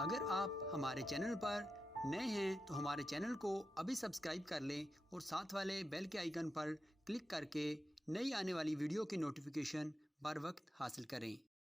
अगर आप हमारे चैनल पर नए हैं तो हमारे चैनल को अभी सब्सक्राइब कर लें और साथ वाले बेल के आइकन पर क्लिक करके नई आने वाली वीडियो की नोटिफिकेशन बर वक्त हासिल करें।